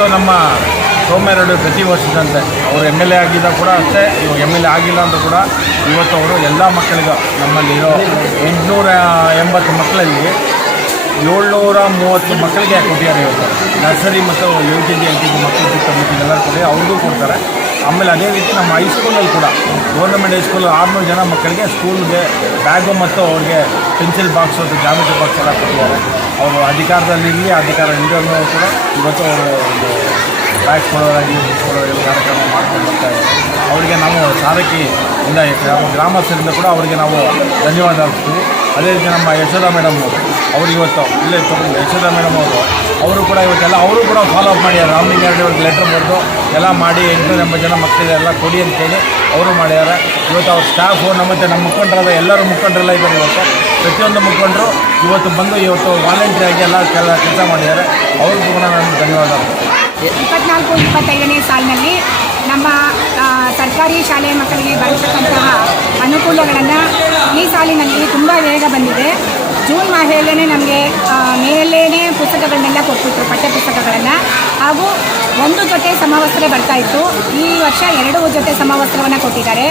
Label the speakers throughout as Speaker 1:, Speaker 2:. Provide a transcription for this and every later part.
Speaker 1: ಇವತ್ತು ನಮ್ಮ ಸೋಮ್ಯಾರೆಡ್ಡಿ ಪ್ರತಿ ವರ್ಷದಂತೆ ಅವರು ಎಂ ಎಲ್ ಎ ಆಗಿದ್ದ ಕೂಡ ಅಷ್ಟೇ, ಇವಾಗ ಎಂ ಎಲ್ ಎ ಆಗಿಲ್ಲ ಅಂದರೂ ಕೂಡ ಇವತ್ತು ಅವರು ಎಲ್ಲ ಮಕ್ಕಳಿಗೂ ನಮ್ಮಲ್ಲಿರೋ ಎಂಟುನೂರ ಎಂಬತ್ತು ಮಕ್ಕಳಲ್ಲಿ ಏಳ್ನೂರ ಮೂವತ್ತು ಮಕ್ಕಳಿಗೆ ಕೊಟ್ಟಿದ್ದಾರೆ ಇವತ್ತು. ನರ್ಸರಿ ಮತ್ತು U K G L K G ಮಕ್ಕಳು ಎಲ್ಲ ಕೊಡಿ, ಅವ್ರಿಗೂ ಕೊಡ್ತಾರೆ. ಆಮೇಲೆ ಅದೇ ರೀತಿ ನಮ್ಮ ಹೈಸ್ಕೂಲಲ್ಲಿ ಕೂಡ ಗೌರ್ಮೆಂಟ್ ಹೈಸ್ಕೂಲ್ ಆರುನೂರು ಜನ ಮಕ್ಕಳಿಗೆ ಸ್ಕೂಲ್ಗೆ ಬ್ಯಾಗು ಮತ್ತು ಅವ್ರಿಗೆ ಪೆನ್ಸಿಲ್ ಬಾಕ್ಸ್ ಜಾಮಿಟ್ರಿ ಬಾಕ್ಸ್ ಎಲ್ಲ ಕೊಟ್ಟಿದ್ದಾರೆ. ಅವರು ಅಧಿಕಾರದಲ್ಲಿರಲಿ ಅಧಿಕಾರ ಇಲ್ಲದೂ ಕೂಡ ಇವತ್ತು ಅವರು ಒಂದು ಬ್ಯಾಗ್ಸ್ ಕೊಡೋದಾಗಿ ಕಾರ್ಯಕ್ರಮ ಮಾಡ್ಕೊಂಡು ಬರ್ತಾ ಇದ್ದಾರೆ. ಅವರಿಗೆ ನಾವು ಸಾರಕ್ಕಿ ಇಂದ ಗ್ರಾಮ, ಗ್ರಾಮಸ್ಥರಿಂದ ಕೂಡ ಅವರಿಗೆ ನಾವು ಧನ್ಯವಾದ ಅರ್ಪಿಸ್ತೀವಿ. ಅದೇ ರೀತಿ ನಮ್ಮ ಯಶೋಧ ಮೇಡಮ್ ಅವರು ಇವತ್ತು ಇಲ್ಲೇ ತಗೊಂಡು ಯಶೋಧ ಮೇಡಮ್ ಅವರು ಅವರು ಕೂಡ ಇವತ್ತೆಲ್ಲ ಅವರು ಕೂಡ ಫಾಲೋ ಅಪ್ ಮಾಡ್ಯಾರ ರಾಮಲಿಂಗಾರೆಡ್ಡಿ ಅವ್ರಿಗೆ ಲೆಟ್ರ್ ಬರೆದು ಎಲ್ಲ ಮಾಡಿ ಎಂಟುನೂರ ಎಂಬತ್ತು ಜನ ಮಕ್ಕಳಿಗೆಲ್ಲ ಕೊಡಿ ಅಂತೇಳಿ ಅವರು ಮಾಡ್ಯಾರ. ಇವತ್ತು ಅವ್ರ ಸ್ಟಾಫು ನಮ್ಮ ಮತ್ತು ನಮ್ಮ ಮುಖಂಡರಾದ ಎಲ್ಲರೂ ಮುಖಂಡರೆಲ್ಲ ಇದ್ದಾರೆ ಇವತ್ತು. ಪ್ರತಿಯೊಂದು ಮುಖಂಡರು ಇವತ್ತು ಬಂದು ಇವತ್ತು ವಾಲಂಟಿಯರ್ ಆಗಿ ಎಲ್ಲ ಕೆಲ, ಕೆಲಸ ಮಾಡಿದ್ದಾರೆ. ಅವ್ರಿಗೂ ಕೂಡ ನಾನು ಧನ್ಯವಾದ ಅರ್ಪಿಸ್ತೀನಿ.
Speaker 2: ಇಪ್ಪತ್ನಾಲ್ಕು, ಇಪ್ಪತ್ತೈದನೇ ಸಾಲಿನಲ್ಲಿ ನಮ್ಮ ಸರ್ಕಾರಿ ಶಾಲೆಯ ಮಕ್ಕಳಿಗೆ ಬರತಕ್ಕಂತಹ ಅನುಕೂಲಗಳನ್ನು ಈ ಸಾಲಿನಲ್ಲಿ ತುಂಬ ವೇಗ ಬಂದಿದೆ. ಜೂನ್ ಮಾಹೆಯಲ್ಲೇ ನಮಗೆ ಮೇಲೇನೆ ಪುಸ್ತಕಗಳನ್ನೆಲ್ಲ ಕೊಟ್ಬಿಟ್ರು ಪಠ್ಯ ಪುಸ್ತಕಗಳನ್ನು ಹಾಗೂ ಒಂದು ಜೊತೆ ಸಮವಸ್ತ್ರ ಬರ್ತಾ ಇತ್ತು. ಈ ವರ್ಷ ಎರಡು ಜೊತೆ ಸಮವಸ್ತ್ರವನ್ನು ಕೊಟ್ಟಿದ್ದಾರೆ.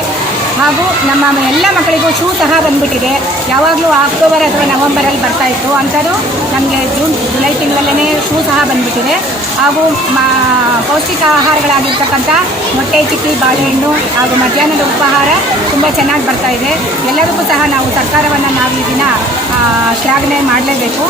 Speaker 2: ಹಾಗೂ ನಮ್ಮ ಎಲ್ಲ ಮಕ್ಕಳಿಗೂ ಶೂ ಸಹ ಬಂದುಬಿಟ್ಟಿದೆ. ಯಾವಾಗಲೂ ಅಕ್ಟೋಬರ್ ಅಥವಾ ನವಂಬರಲ್ಲಿ ಬರ್ತಾ ಇತ್ತು. ಅಂಥದ್ದು ನಮಗೆ ಜೂನ್, ಜುಲೈ ತಿಂಗಳಲ್ಲೇ ಶೂ ಸಹ ಬಂದುಬಿಟ್ಟಿದೆ. ಹಾಗೂ ಮಾ, ಪೌಷ್ಟಿಕ ಆಹಾರಗಳಾಗಿರ್ತಕ್ಕಂಥ ಮೊಟ್ಟೆ, ಚಿಕ್ಕಿ, ಬಾಳೆಹಣ್ಣು ಹಾಗೂ ಮಧ್ಯಾಹ್ನದ ಉಪಹಾರ ತುಂಬ ಚೆನ್ನಾಗಿ ಬರ್ತಾ ಇದೆ. ಎಲ್ಲರಿಗೂ ಸಹ ನಾವು ಸರ್ಕಾರವನ್ನು ನಾವು ಈ ದಿನ ಶ್ಲಾಘನೆ ಮಾಡಲೇಬೇಕು.